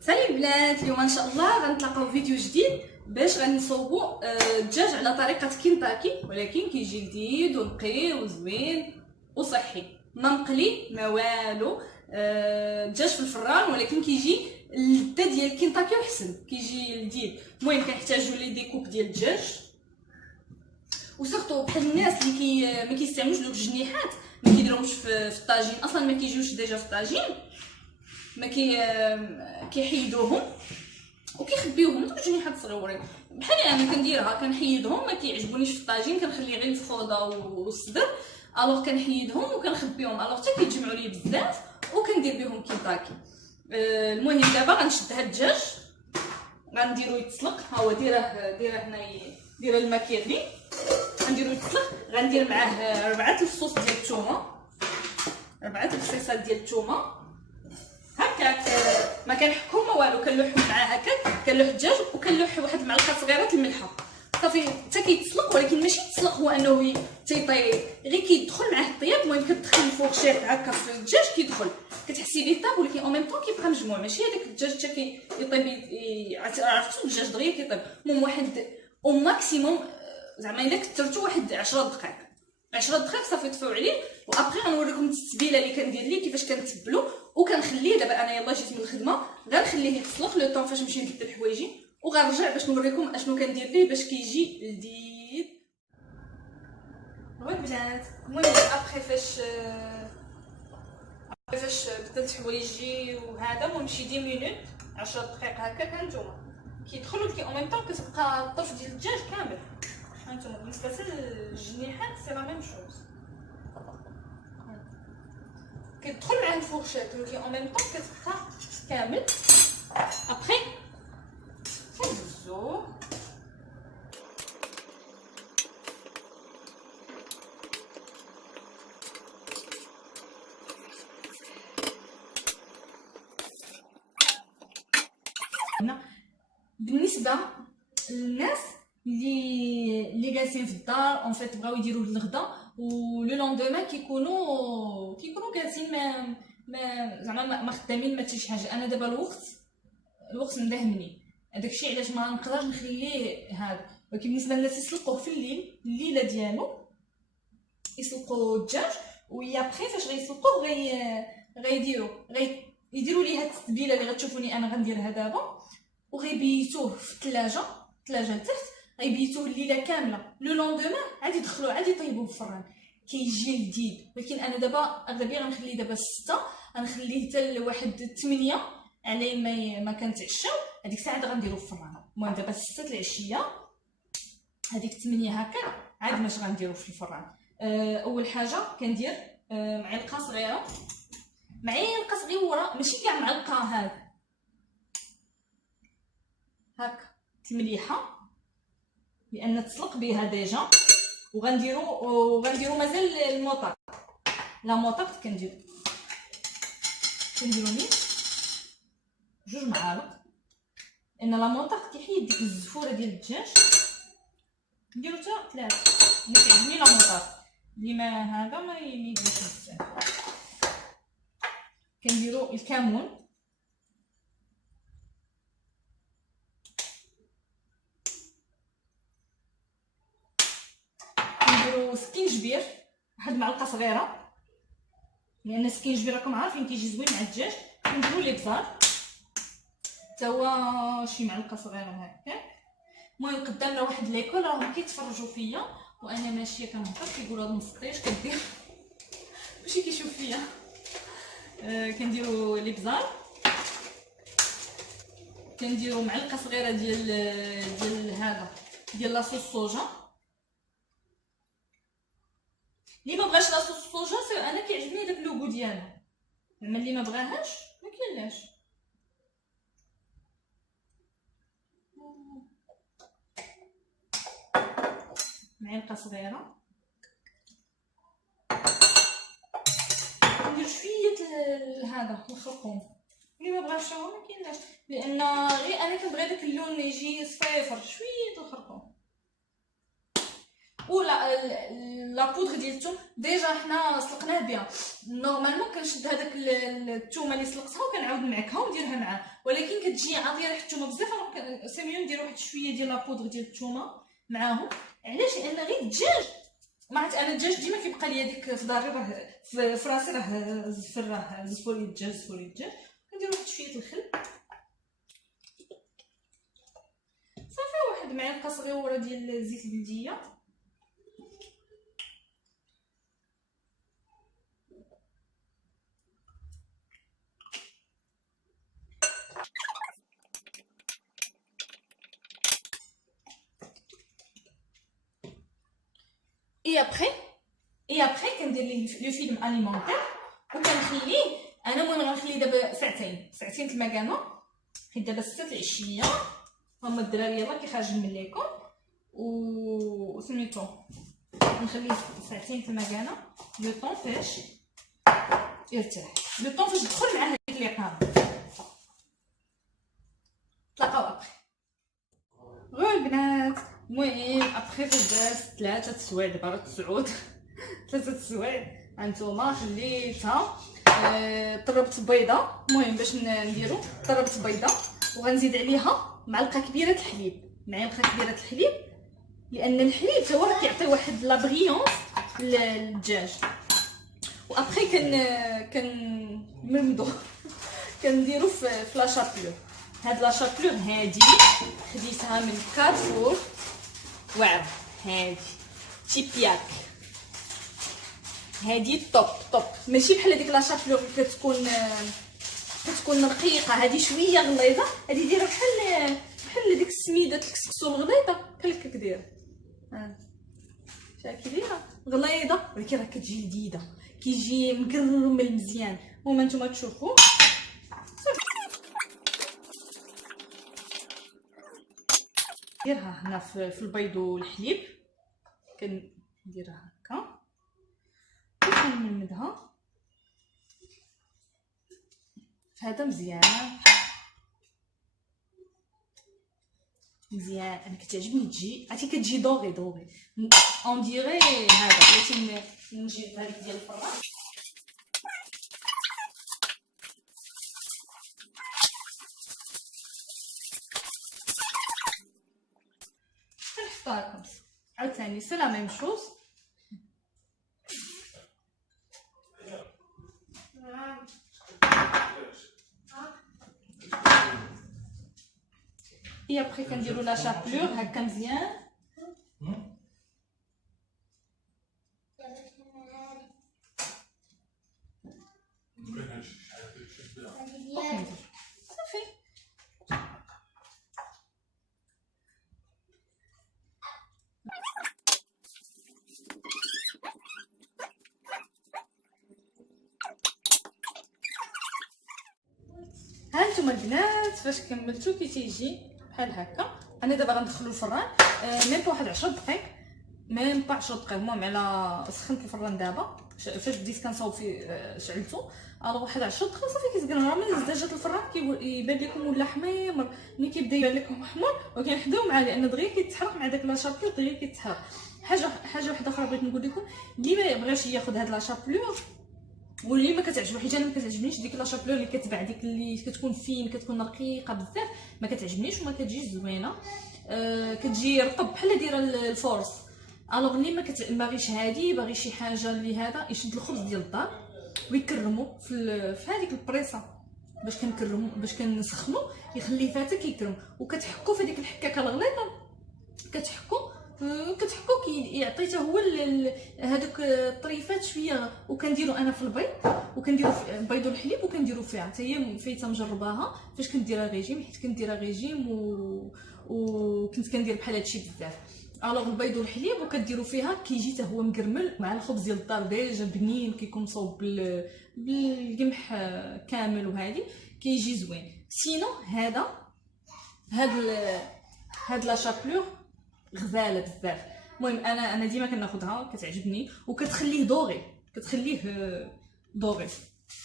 سالي البنات، اليوم ان شاء الله غنتلاقاو في فيديو جديد باش غنصوبوا الدجاج على طريقه كينتاكي، ولكن كيجي جديد ونقي وزوين وصحي، ما مقلي ما والو. الدجاج في الفران ولكن كيجي اللذه ديال كينتاكي وحسن، كيجي لذيذ. المهم كنحتاجوا لي ديكوب ديال الدجاج، وسورتو بحال الناس اللي ما كيستعملوش دوك الجنيحات، ما كيديروهمش في الطاجين، اصلا ما كيجيوش ديجا في الطاجين، ما كيحيدوهم وكيخبيوهم. دوك الجنيحات صغيورين بحال انا كنديرها، كنحيدهم، ما كيعجبونيش في الطاجين، كنخلي غير الفوضه والصدر، الوغ كنحيدهم وكنخبيهم، الوغ حتى كيتجمعوا لي بزاف وكندير بهم كينتاكي. المهم دابا غنشد هاد الدجاج، غنديرو يتسلق. ها هو ديره هنايا، ديره الماء كيغلي، غنديرو يتسلق. غندير معاه 4 الفصوص ديال الثومه، 4 الفصيصات ديال الثومه هكاك، ما كنحكهم ما والو، كنلوحهم معاه هكاك، كنلوح الدجاج وكنلوح واحد المعلقه صغيره الملحه صافي حتى كيتسلق، ولكن ماشي يتسلق هو انه تيطيب، غير كيدخل معاه الطياب. المهم كتدخل الفورشيط هكا في الدجاج، كيدخل كتحسي بيه طاب، ولكن اون ميم طون كيبقى مجموع، ماشي هذاك الدجاج حتى كيطيب. عرفتوا الدجاج دغيا كيطيب. المهم واحد او ماكسيموم زعما الا كثرتو واحد 10 دقائق، 10 دقائق صافي طفيو عليه. وابخي غنوريكم التتبيله اللي كندير ليه، كيفاش كنتبلو وكنخليه. دابا انا يلاه جيت من الخدمه، غنخليه يتسلق لو طون فاش نمشي نبدل حوايجي، وغنرجع باش نوريكم اشنو كندير ليه باش كيجي لذيذ. المهم البنات، المهم ابخي فاش بدلت حوايجي وهذا، المهم شي 10 مينوت 10 دقائق هكا، هانتوما كيدخلوا لك اون ميم طون كتبقى الطرف ديال الدجاج كامل. هانتوما بالنسبه للجنيحات سي لا ميم شوز، كيدخل معاه الفورشيط ولكن اون ميم طون كتبقى كامل. ابخي كندوزو بالنسبه للناس اللي جالسين في الدار اون فيت بغاو يديروا الغدا ولو لوندومان كيكونوا جالسين ما زعما ما خدامين، ما حتى شي حاجه. انا دابا الوقت مداهمني، داكشي علاش ما نقدرش نخليه هذا. ولكن بالنسبه للناس يسلقوه في الليله ديالو، يسلقوا الدجاج ويا بخي فاش غيسلقوه يديروا ليه هاد التتبيله اللي غتشوفوني انا غنديرها دابا، وغيبيتوه في الثلاجه لتحت، غيبيتوه الليله كامله. لو لوندومان عاد يدخلوه عاد يطيبوه في الفران، كيجي لذيذ. ولكن انا دابا اغلبيه غنخليه دابا 6، غنخليه حتى لواحد 8 على ما كنتعشاو، هذيك الساعه غنديرو في الفران. المهم دابا 6 العشيه، هذيك 8 هكا عاد باش غنديرو في الفران. اول حاجه كندير معلقه صغيره، ماشي كاع معلقه هاك مليحه، لان تسلق بها ديجا. وغنديرو مازال الموطا، لا موطا كنديرو نيت 2 معالق، لان لا موطا كيحيد ديك الزفوره ديال الدجاج. نديرو حتى 3، انا كيعجبني لا موطا اللي ما هذا ما يديرش بزاف. كنديرو الكمون، كنديرو سكينجبير واحد المعلقه صغيره، لان السكينجبير راكم عارفين كيجي زوين مع الدجاج. كنديرو الابزار حتى هو شي معلقه صغيره هكا. المهم قدامنا واحد ليكول راهم كيتفرجوا فيا وانا ماشيه كنهضر، كيقولوا هاد المسطيش كدير ماشي كيشوف فيا. كنديرو الابزار، كنديرو معلقه صغيره ديال هذا ديال لاصوص الصوجا. اللي ما بغاش لاصوص الصوجا انا كيعجبني داك اللوغو ديالها، زعما اللي ما بغاهاش ما كاينلاش. معلقه صغيره، ندير شويه هذا الخرقوم. اللي ما بغاش هو ما كاينلاش، لان غير انا كنبغي داك اللون يجي صفيفر، شويه الخرقوم. ولا لا بودغ ديال الثوم ديجا حنا سلقناه بها. نورمالمون كنشد هذاك الثومه اللي سلقتها وكنعاود نعكها ونديرها معاه، ولكن كتجي عاطيه ريحه الثومه بزاف. انا سي ميو نديرو واحد شويه ديال لابودغ ديال الثومه معاهم. علاش؟ لان غير الدجاج، ما عرفت انا الدجاج ديما كيبقى ليا ديك في داري راه في راسي راه زفر، راه زفوري الدجاج زفوري الدجاج. كندير واحد شويه الخل صافي، واحد معلقه صغيره ديال زيت البلديه. اي ابخي كندير ليه لو فيلم اليمونتير وكنخليه. انا المهم غنخليه دابا ساعتين في المكانه، حيت دابا 6 العشيه. هما الدراري يلاه كيخرجوا من ليكول وسميتو نخليه ساعتين في المكانه لو طون فاش يرتاح، لو طون فاش تدخل معاه هذيك اليقامه. تلاقاو ابخي غير البنات. المهم ابخي فاش دازت 3 سوايع، دابا راه 9 3 سوايع هانتوما. خليتها طربت بيضه. المهم باش نديرو طربت بيضه وغنزيد عليها معلقه كبيره الحليب، لان الحليب تا هو راه كيعطي واحد لا بريونس للدجاج. وابخي كنمرمدو كنديرو في لا شابلور. هاد لا شابلور هادي خديتها من كارفور، واعره هادي تيبياك، هادي طوب ماشي بحال هذيك لا شابلور كتكون رقيقه. هادي شويه غليظه، هادي دايره بحال ديك السميده الكسكسو الغليظه بحال هكاك دايره. شاكي دايره غليظه ولكن راه كتجي لذيذه، كيجي مكرمل مزيان. هما نتوما تشوفوا نديرها هنا في البيض والحليب. كنديرها هكا وكنمدها هذا مزيان. انا كتعجبني تجي عرفتي كتجي دوغي اون ديري هذا. بغيتي نجيب هذيك ديال الفران كنحطها لكم عاوتاني سي لا ميم شوز. اي ابخي كنديرو لا شابلور هكا مزيان. صافي ها نتوما البنات فاش كملتو كي تيجي بحال هكا. انا دابا غندخلو الفران ميم با واحد 10 دقائق، ميم با 10 دقائق. المهم على سخنت الفران دابا فاش بديت كنصاوب فيه شعلتو الو واحد 10 دقائق صافي كيتقرا. راه ملي دجاجه الفران كيبان لكم ولا حميمر، ملي كيبدا يبان لكم حمر وكنحداو معاه لان دغيا كيتحرق مع داك لا شابلور، دغيا كيتحرق. حاجه وحده اخرى بغيت نقول لكم، اللي ما بغاش ياخذ هاد لا شابلور واللي ما كتعجبو، حيت انا ما كتعجبنيش ديك لا شابلور اللي كتباع، ديك اللي كتكون فين كتكون رقيقه بزاف ما كتعجبنيش وما كتجيش زوينه. كتجي رطب بحال دايره الفورس. الوغ اللي ما باغيش هادي، باغي شي حاجه اللي هذا يشد الخبز ديال الدار ويكرمو في هذيك البريصه باش كنسخنو يخليه فاتك كيكرم. وكتحكو في هذيك الحكاكه الغليظه كتحكو كيعطي حتى هو هذوك الطريفات شويه. وكنديرو انا في البيض، وكنديرو في البيض والحليب وكنديرو فيها حتى هي فايته مجرباها فاش كنت دايره ريجيم، حيت كنت دايره ريجيم وكنت كندير بحال هادشي بزاف. الوغ البيض والحليب وكديرو فيها كيجي حتى هو مكرمل مع الخبز ديال الدار ديجا بنين، كيكون مصوب بالقمح كامل وهادي كيجي زوين. سينو هاد لا شابلور غزاله بزاف. المهم انا ديما كناخذها كتعجبني وكتخليه دوغي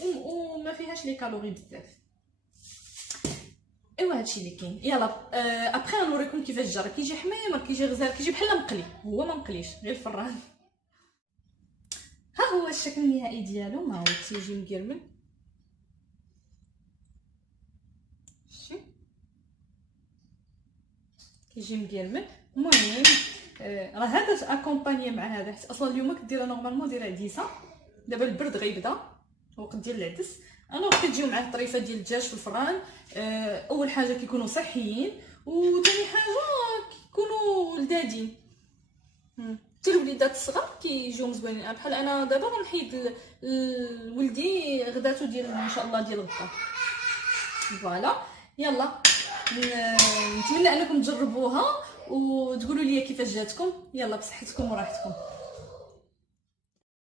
وما فيهاش لي كالوري بزاف. ايوا هادشي اللي كاين. يلا ابخي غنوريكم كيفاش جا. كيجي حميمر كيجي غزال كيجي بحال مقلي، هو ما مقليش غير الفران. ها هو الشكل النهائي ديالو، ما هو تيجي مكرمل. شتي كيجي مقلمل. المهم راه هذا اكومباني مع هذا، حيت اصلا اليوم كديرها نورمالمون ديرها عديسه، دابا البرد غيبدا وقت ديال العدس. الوغ كتجيو مع الطريفه ديال الدجاج في الفران. اول حاجه كيكونوا صحيين، وثاني حاجه كيكونوا لذاذين. حتى الوليدات الصغار كيجيو مزوينين. بحال انا دابا غنحيد لولدي غداتو ديال ان شاء الله ديال غدا. فوالا يلا نتمنى انكم تجربوها وتقولوا لي كيفاش جاتكم. يلا بصحتكم وراحتكم.